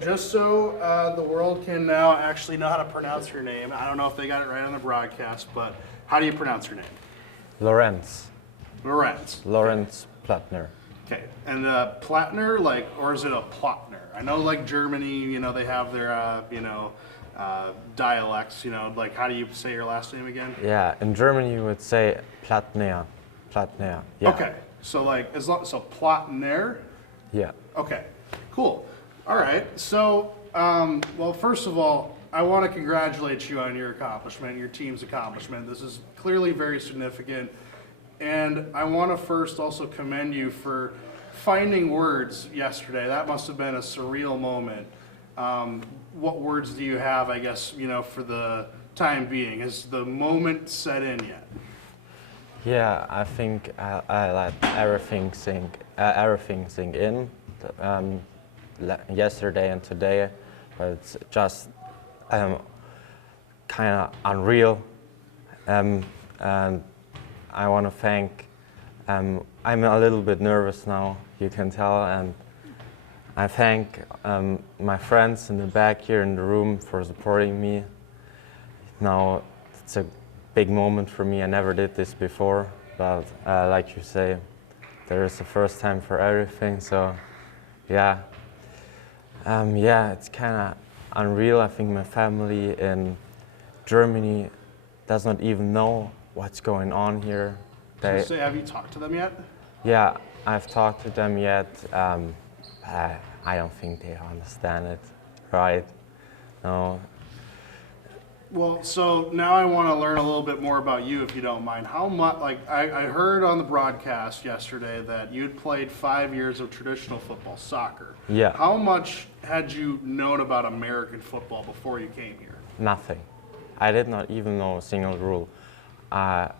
just so the world can now actually know how to pronounce your name, I don't know if they got it right on the broadcast, but how do you pronounce your name? Laurenz. Laurenz. Laurenz Plattner. Okay, and Plattner, like, or is it a Plattner? I know, like Germany, they have their, dialects. Like, how do you say your last name again? Yeah, in Germany you would say Plattner. Plattner. Yeah. Okay, so like, so Plattner. Yeah. Okay, cool. All right. So, well, first of all, I want to congratulate you on your accomplishment, your team's accomplishment. This is clearly very significant. And I want to first also commend you for finding words yesterday. That must have been a surreal moment. What words do you have, I guess, for the time being? Has the moment set in yet? Yeah, I think I let everything sink in. Yesterday and today, but it's just kind of unreal. And I want to thank. I'm a little bit nervous now, you can tell, and I thank my friends in the back here in the room for supporting me. Now it's a big moment for me. I never did this before, but like you say, there is a first time for everything. So yeah. It's kind of unreal. I think my family in Germany does not even know what's going on here. Have you talked to them yet? Yeah, I've talked to them yet. I don't think they understand it, right? No. Well, so now I want to learn a little bit more about you, if you don't mind. How much, like, I heard on the broadcast yesterday that you'd played 5 years of traditional football, soccer. Yeah. How much had you known about American football before you came here? Nothing. I did not even know a single rule. Of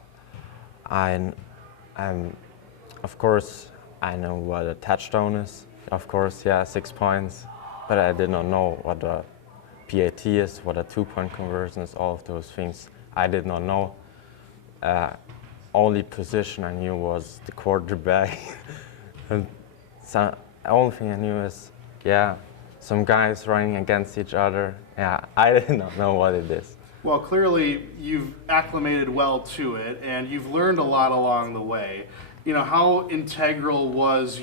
course, I know what a touchdown is. Of course, yeah, 6 points. But I did not know what a PAT is, what a 2-point conversion is, all of those things. I did not know. Only position I knew was the quarterback. And so the only thing I knew is, some guys running against each other. Yeah, I did not know what it is. Well, clearly you've acclimated well to it, and you've learned a lot along the way. How integral was,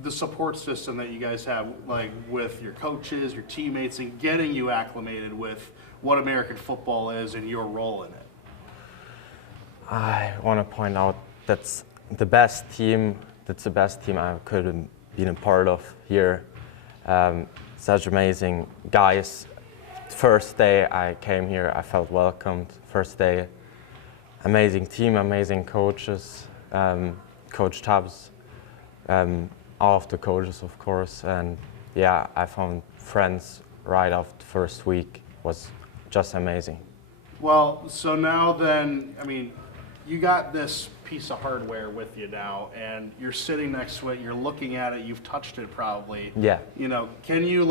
the support system that you guys have, like with your coaches, your teammates, and getting you acclimated with what American football is and your role in it? I want to point out that's the best team. That's the best team I could have been a part of here. Such amazing guys. First day I came here, I felt welcomed. First day, amazing team, amazing coaches, Coach Tubbs, all of the coaches, of course, and I found friends right after the first week. Was just amazing. Well, so now then, you got this piece of hardware with you now, and you're sitting next to it, you're looking at it, you've touched it probably. Yeah. Can you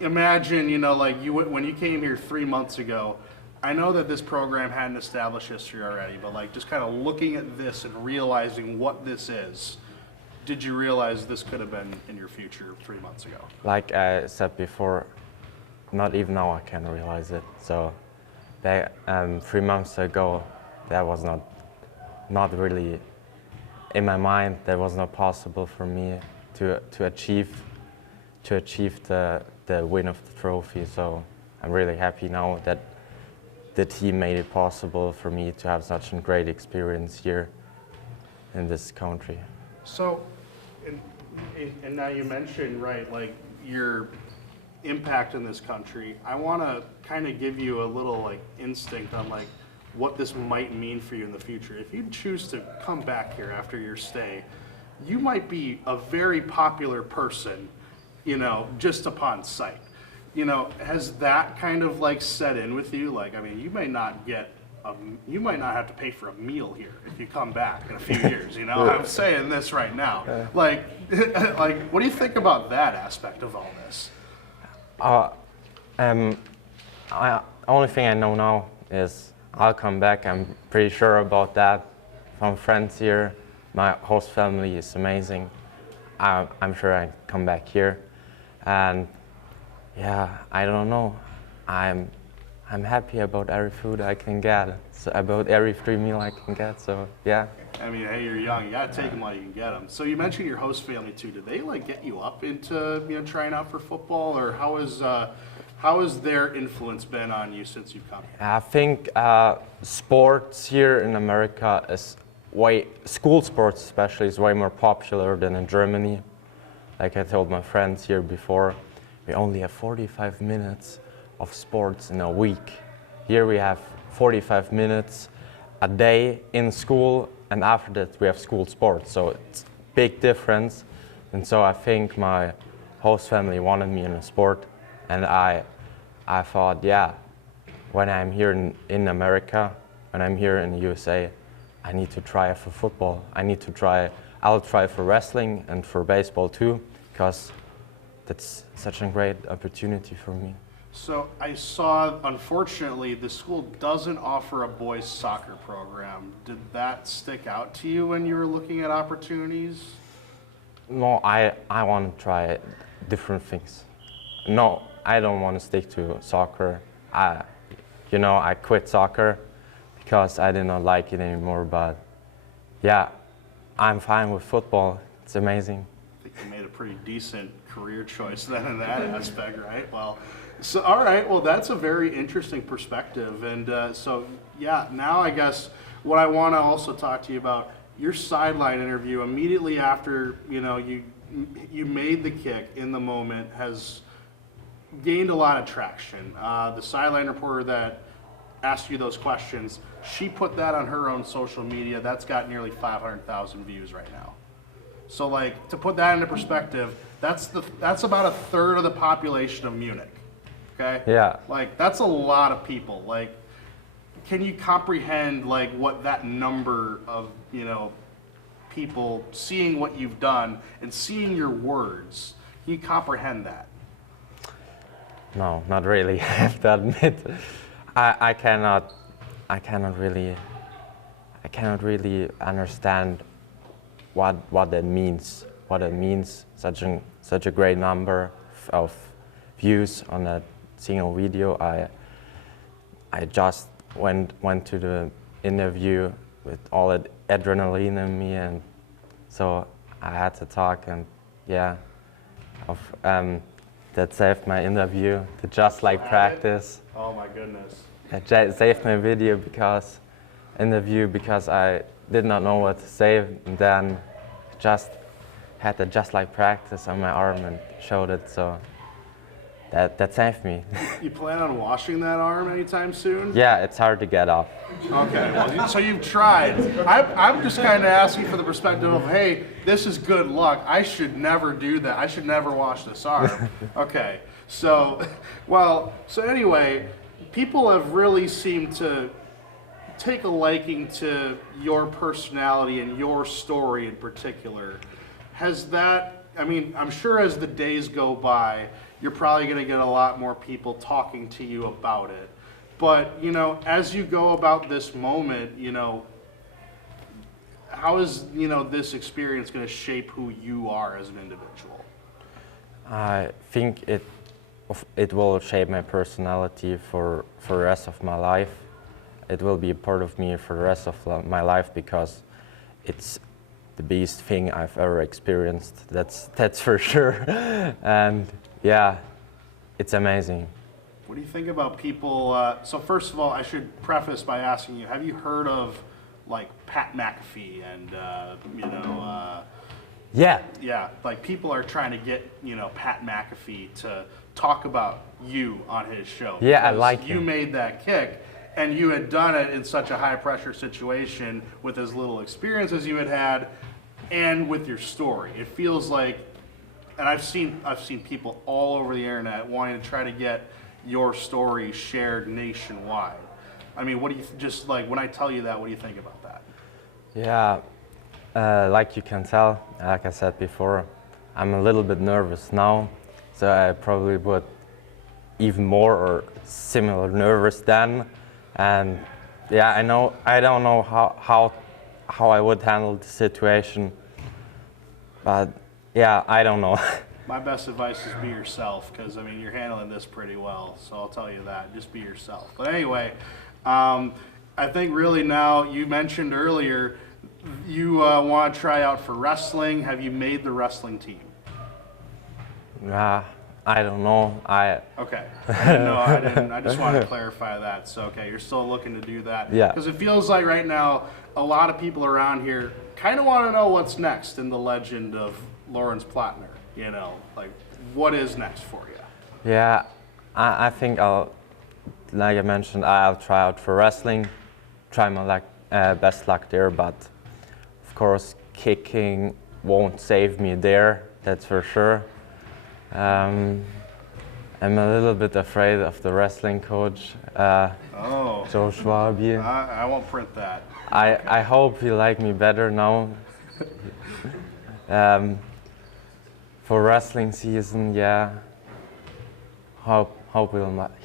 imagine, when you came here 3 months ago, I know that this program had an established history already, but just kind of looking at this and realizing what this is, did you realize this could have been in your future 3 months ago? Like I said before, not even now I can realize it. So, 3 months ago, that was not really in my mind. That was not possible for me to achieve the win of the trophy. So I'm really happy now that the team made it possible for me to have such a great experience here in this country. So, and now you mentioned, right, your impact in this country. I want to kind of give you a little instinct on what this might mean for you in the future. If you choose to come back here after your stay, you might be a very popular person, just upon sight. Has that kind of set in with you? You may not have to pay for a meal here if you come back in a few years. I'm saying this right now. What do you think about that aspect of all this? Only thing I know now is I'll come back. I'm pretty sure about that. From friends here, my host family is amazing. I'm sure I come back here. And yeah, I don't know. I'm happy about every food I can get, so about every free meal I can get. So yeah. I mean, hey, you're young. You gotta take them while you can get them. So you mentioned your host family too. Did they like get you up into trying out for football, or how has their influence been on you since you've come here? I think sports here in America is school sports especially is way more popular than in Germany. Like I told my friends here before, we only have 45 minutes of sports in a week. Here we have 45 minutes a day in school, and after that we have school sports. So it's a big difference. And so I think my host family wanted me in a sport, and I thought, yeah, when I'm here in America, when I'm here in the USA, I need to try for football. I'll try for wrestling and for baseball too, because that's such a great opportunity for me. So I saw, unfortunately, the school doesn't offer a boys soccer program. Did that stick out to you when you were looking at opportunities? No, I want to try different things. No, I don't want to stick to soccer. I quit soccer because I did not like it anymore, but yeah, I'm fine with football. It's amazing. I think you made a pretty decent career choice then in that aspect, right? Well, so all right, well, that's a very interesting perspective. And so, yeah, now I guess what I want to also talk to you about, your sideline interview immediately after, you made the kick in the moment has gained a lot of traction. The sideline reporter that asked you those questions, she put that on her own social media. That's got nearly 500,000 views right now. So, like, to put that into perspective, that's about a third of the population of Munich. Okay? Yeah. Like, that's a lot of people. Like, can you comprehend like what that number of people seeing what you've done and seeing your words? Can you comprehend that? No, not really. I have to admit, I cannot really understand what that means. What it means, such a great number of views on a single video. I just went to the interview with all that adrenaline in me, and so I had to talk, and yeah, that saved my interview. The just like practice. Oh my goodness. That saved my video because I did not know what to say, and then just had the just like practice on my arm and showed it. So that saved me. You plan on washing that arm anytime soon? Yeah, it's hard to get off. Okay, well, so you've tried. I'm just kind of asking for the perspective of, hey, this is good luck. I should never do that. I should never wash this arm. Okay, so anyway, people have really seemed to take a liking to your personality and your story in particular. Has that, I mean, I'm sure as the days go by, you're probably going to get a lot more people talking to you about it. But, as you go about this moment, how is, this experience going to shape who you are as an individual? I think it will shape my personality for the rest of my life. It will be a part of me for the rest of my life because it's the biggest thing I've ever experienced. That's for sure. And yeah, it's amazing. What do you think about people? So first of all, I should preface by asking you: have you heard of like Pat McAfee and Yeah, like people are trying to get Pat McAfee to talk about you on his show. Yeah, I like you him. made that kick, and you had done it in such a high pressure situation with as little experience as you had, and with your story. It feels like, and I've seen people all over the internet wanting to try to get your story shared nationwide. I mean, what do you just like when I tell you that? What do you think about that? Yeah, like you can tell, like I said before, I'm a little bit nervous now, so I probably would even more or similar nervous then. And yeah, I don't know how I would handle the situation, but yeah, I don't know. My best advice is be yourself, because I mean you're handling this pretty well, so I'll tell you that. Just be yourself. But anyway, I think really now you mentioned earlier you want to try out for wrestling. Have you made the wrestling team? I don't know. Okay. I didn't know. I didn't. I just want to clarify that. So okay, you're still looking to do that. Yeah. Because it feels like right now a lot of people around here kind of want to know what's next in the legend of Laurenz Plattner. You know, like what is next for you? Yeah, I think like I mentioned, I'll try out for wrestling, try my best luck there, but of course kicking won't save me there, that's for sure. I'm a little bit afraid of the wrestling coach, Joe Schwabi. I won't print that. I hope he like me better now. For wrestling season, yeah. Hope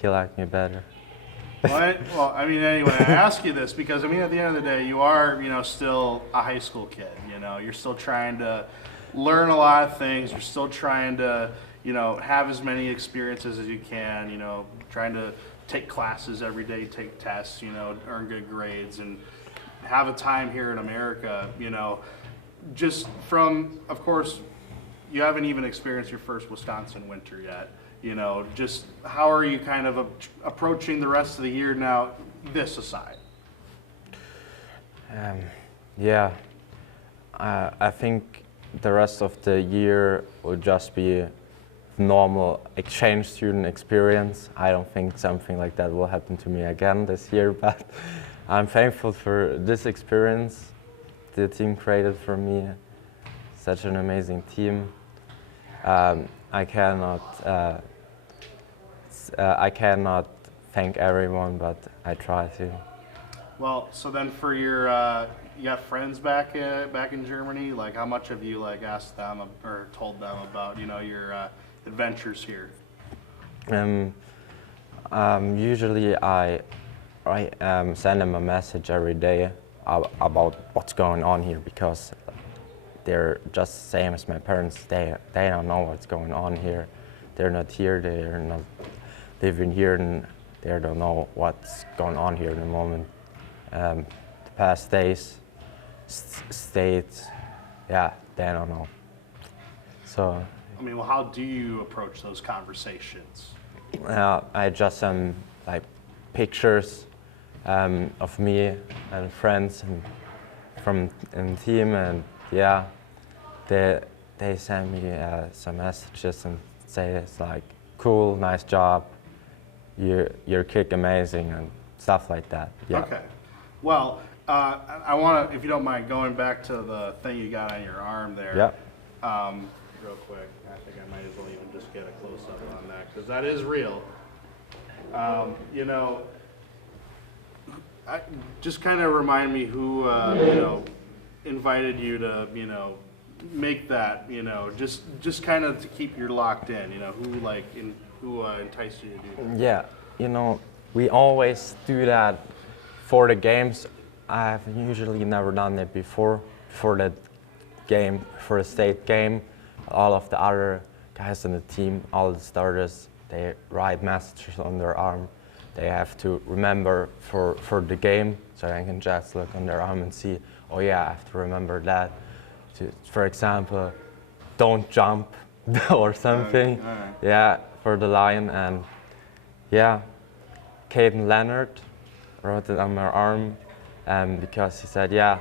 he like me better. Well, I mean, anyway, I ask you this because I mean, at the end of the day, you are, you know, still a high school kid. You know, you're still trying to learn a lot of things. You're still trying to, you know, have as many experiences as you can. You know, trying to take classes every day, take tests. You know, earn good grades, and have a time here in America. You know, just from, of course, you haven't even experienced your first Wisconsin winter yet. You know, just how are you kind of approaching the rest of the year now, this aside? Yeah, I think the rest of the year will just be normal exchange student experience. I don't think something like that will happen to me again this year, but I'm thankful for this experience the team created for me. Such an amazing team. I cannot thank everyone, but I try to. Well, so then for your, you got friends back in Germany. Like, how much have you like asked them or told them about, you know, your adventures here? Usually I send them a message every day about what's going on here, because they're just the same as my parents. They don't know what's going on here. They're not here. They're not living here, and they don't know what's going on here in the moment. The past days, states, yeah, they don't know. So. I mean, well, how do you approach those conversations? I just send like pictures of me and friends and from the team, and yeah, they send me some messages and say it's like, cool, nice job, your kick amazing, and stuff like that. Yeah. Okay. Well, I want to, if you don't mind, going back to the thing you got on your arm there. Yeah. Real quick, I think I might as well even just get a close up on that, because that is real. You know, just kind of remind me who you know, invited you to, you know, make that, you know, just kind of to keep you locked in, you know, who enticed you to do that? Yeah, you know, we always do that for the games. I've usually never done it before the game, for the state game. All of the other guys on the team, all the starters, they write messages on their arm. They have to remember for the game, so I can just look on their arm and see, oh yeah, I have to remember that. For example, don't jump or something. All right. Yeah, for the lion. And yeah, Caden Leonard wrote it on my arm because he said, yeah,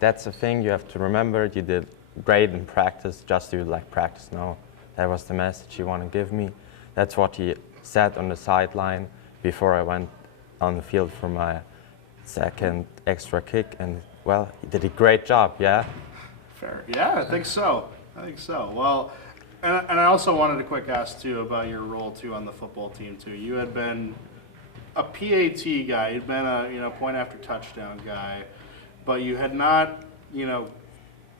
that's the thing you have to remember. You did great in practice, just do like practice now. That was the message he wanted to give me. That's what he said on the sideline before I went on the field for my second extra kick. And well, he did a great job, yeah? Fair. Yeah, I think so. Well, and I also wanted to quick ask too about your role too on the football team too. You had been a PAT guy. You'd been a, you know, point after touchdown guy, but you had not, you know,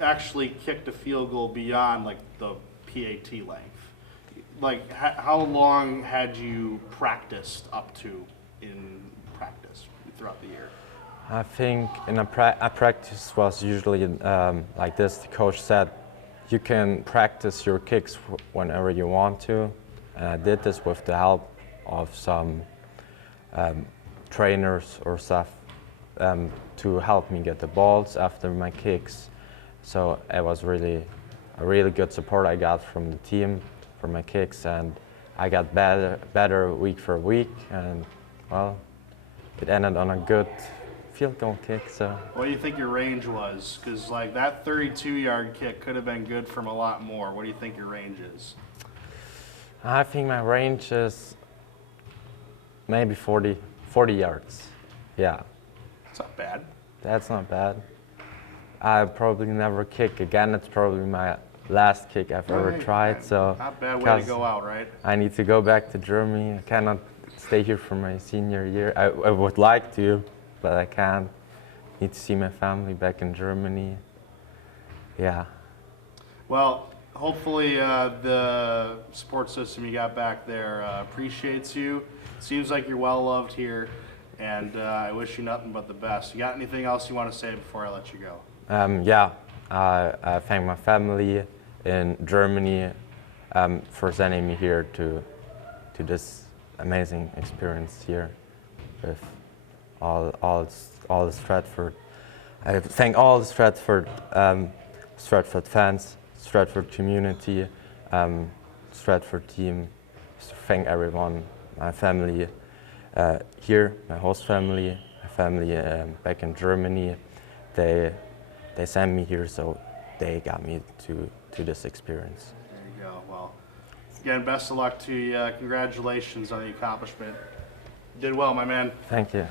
actually kicked a field goal beyond like the PAT length. Like, how long had you practiced up to in practice throughout the year? I think in a practice was usually like this. The coach said you can practice your kicks whenever you want to. And I did this with the help of some trainers or stuff to help me get the balls after my kicks. So it was really a really good support I got from the team for my kicks, and I got better week for week, and well, it ended on a good field goal kick. So What do you think your range was? Because like that 32-yard kick could have been good from a lot more. What do you think your range is? I think my range is maybe 40 yards. Yeah, It's not bad. that's not bad. I probably never kick again. It's probably my last kick I've ever Hey, tried. So not bad way to 'cause go out, right? I need to go back to Germany. I cannot stay here for my senior year. I would like to, but I can't. Need to see my family back in Germany. Yeah. Well, hopefully the support system you got back there appreciates you. Seems like you're well loved here, and I wish you nothing but the best. You got anything else you want to say before I let you go? Yeah. I thank my family in Germany for sending me here to this amazing experience here with all the Stratford. I thank all the Stratford fans, Stratford community, Stratford team. Thank everyone, my family here, my host family, my family back in Germany. They sent me here, so they got me to this experience. There you go. Well, again, best of luck to you. Congratulations on the accomplishment. You did well, my man. Thank you.